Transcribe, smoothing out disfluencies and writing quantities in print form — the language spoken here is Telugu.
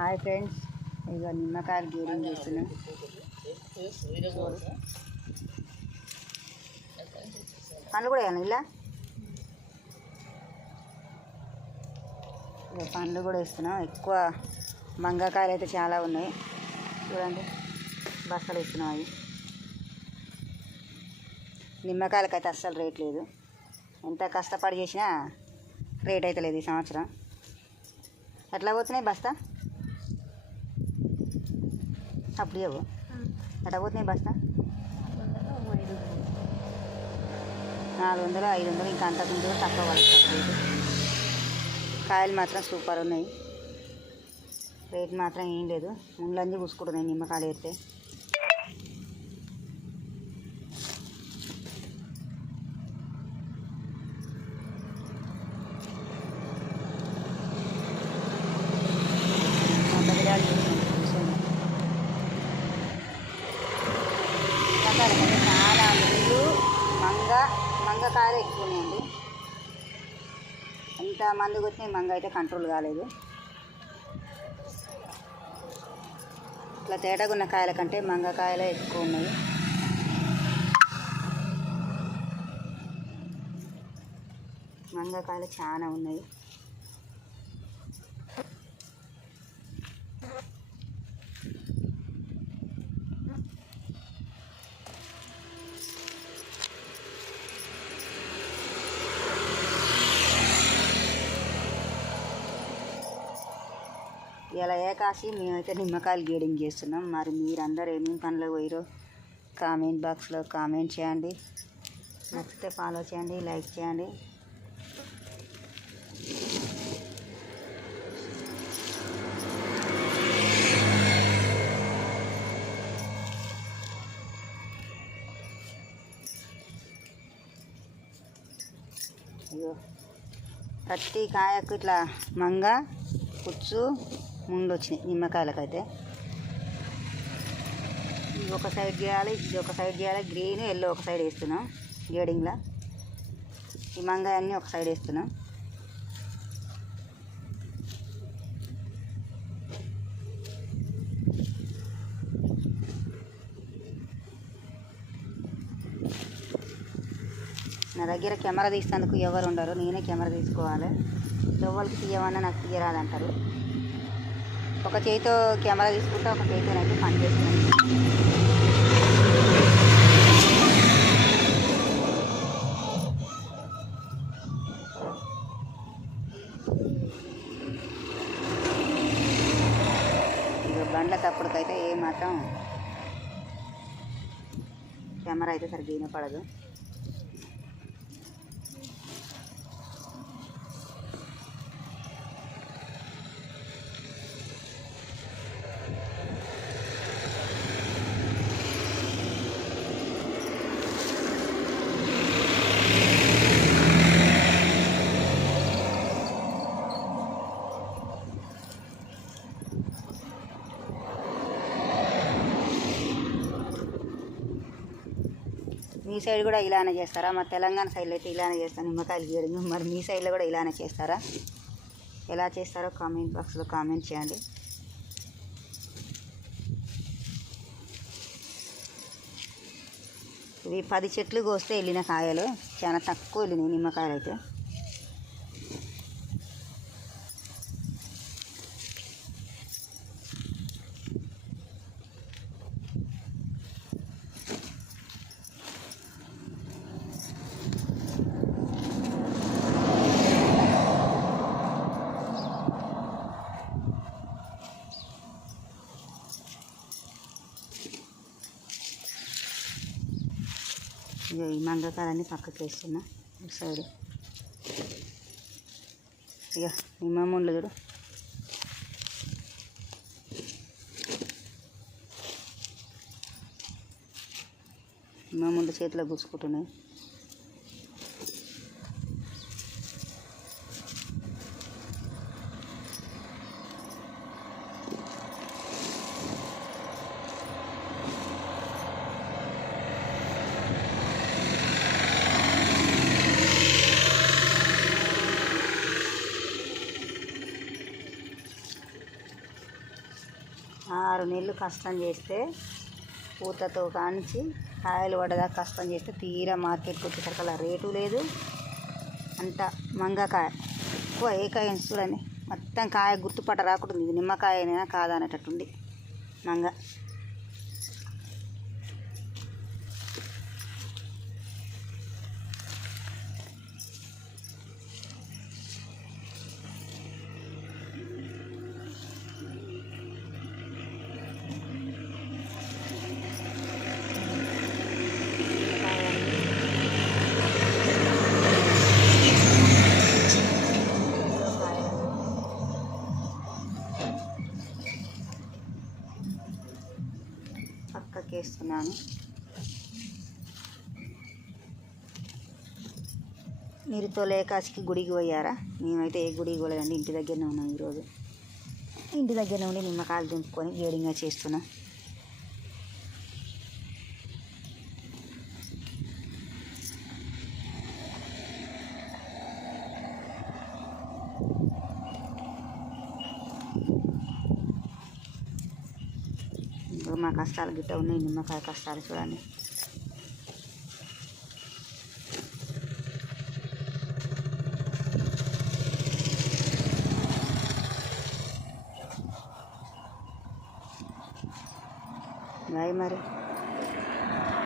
హాయ్ ఫ్రెండ్స్, ఇక నిమ్మకాయలు గేడింగ్ చేస్తున్నాం. పండ్లు కూడా వేయాలి ఇలా. ఇక పండ్లు కూడా వేస్తున్నాం. ఎక్కువ మంగకాయలు అయితే చాలా ఉన్నాయి చూడండి, బస్తాలు వేస్తున్నాం. అవి నిమ్మకాయలకైతే అస్సలు రేట్ లేదు. ఎంత కష్టపడి చేసినా రేట్ అయితే లేదు ఈ సంవత్సరం. ఎట్లా పోతున్నాయి బస్తా? అప్పుడు ఇవ్వు. ఎట్లా పోతున్నాయి బస్తా? 400, 500, ఇంకా అంతకుముందు కూడా తక్కువ పడుతుంది. కాయలు మాత్రం సూపర్ ఉన్నాయి. రేట్ మాత్రం ఏం లేదు. ముండ్లంజి పూసుకుంటున్నాయి నిమ్మకాయలు వేస్తే. చాలా ముందు మంగకాయలు ఎక్కువ ఉన్నాయండి. ఎంత మందుకు వచ్చినాయి, మంగ అయితే కంట్రోల్ కాలేదు. ఇట్లా తేటగా ఉన్న కాయల కంటే మంగకాయలే ఎక్కువ ఉన్నాయి. మంగకాయలు చాలా ఉన్నాయి. ఇలా ఏకాశి మేమైతే నిమ్మకాయలు గేడింగ్ చేస్తున్నాం. మరి మీరందరూ ఏమేమి పనులకు పోయారో కామెంట్ బాక్స్లో కామెంట్ చేయండి. నచ్చితే ఫాలో చేయండి, లైక్ చేయండి. అయ్యో, ప్రతి కాయకు ఇట్లా మంగ, పుచ్చు, ముందు వచ్చినాయి నిమ్మకాయలకైతే. ఇది ఒక సైడ్ చేయాలి, ఇది ఒక సైడ్ చేయాలి. గ్రీన్ ఎల్లో ఒక సైడ్ వేస్తున్నాం గేడింగ్లో. ఈ మంగాయ అన్నీ ఒక సైడ్ వేస్తున్నాం. నా దగ్గర కెమెరా తీసేందుకు ఎవరు ఉండరు, నేనే కెమెరా తీసుకోవాలి. ఎవరికి తీయమన్నా నాకు తీయరాదంటారు. ఒక చేతితో కెమెరా తీసుకుంటే ఒక చేతితోనైతే పని చేస్తున్నాను. ఇక బండ్ల తప్పుడుకైతే ఏమాత్రం కెమెరా అయితే సరిగ్గా వినపడదు. మీ సైడ్ కూడా ఇలానే చేస్తారా? మా తెలంగాణ సైడ్లో అయితే ఇలానే చేస్తాను నిమ్మకాయలు గీయడం. మరి మీ సైడ్లో కూడా ఇలానే చేస్తారా? ఎలా చేస్తారో కామెంట్ బాక్స్లో కామెంట్ చేయండి. ఇవి 10 చెట్లు కోస్తే వెళ్ళిన కాయలు, చాలా తక్కువ వెళ్ళినాయి నిమ్మకాయలు అయితే. ఇక ఈ మంగకాయలన్నీ పక్కకి వేస్తున్నా ఇటు సైడ్. ఇక నిమ్మ ముండ్లు చూడు, నిమ్మ ముండ్లు చేతిలో గుచ్చుకుంటున్నాయి. 6 నెలలు కష్టం చేస్తే పూతతో కానించి కాయలు పడదాకా కష్టం చేస్తే తీరా మార్కెట్కి వచ్చేసరికి అలా రేటు లేదు. అంత మంగకాయ ఎక్కువ ఏ కాయ చూడండి, మొత్తం కాయ గుర్తుపట్ట రాకుండా ఇది నిమ్మకాయనైనా కాదా అనేటట్టుంది మంగ. పక్కకి వేస్తున్నాను. మీరు తొలేకాశికి గుడికి పోయారా? మేమైతే ఏ గుడికి పోలేదండి, ఇంటి దగ్గరనే ఉన్నాం. ఈరోజు ఇంటి దగ్గరనే ఉండి నిమ్మకాయలు దింపుకొని వేడిగా చేస్తున్నాం. మా కష్టాలు గిట్ట ఉన్నాయి, నిమ్మకాయ కష్టాలు చూడండి. బాయ్ మరి.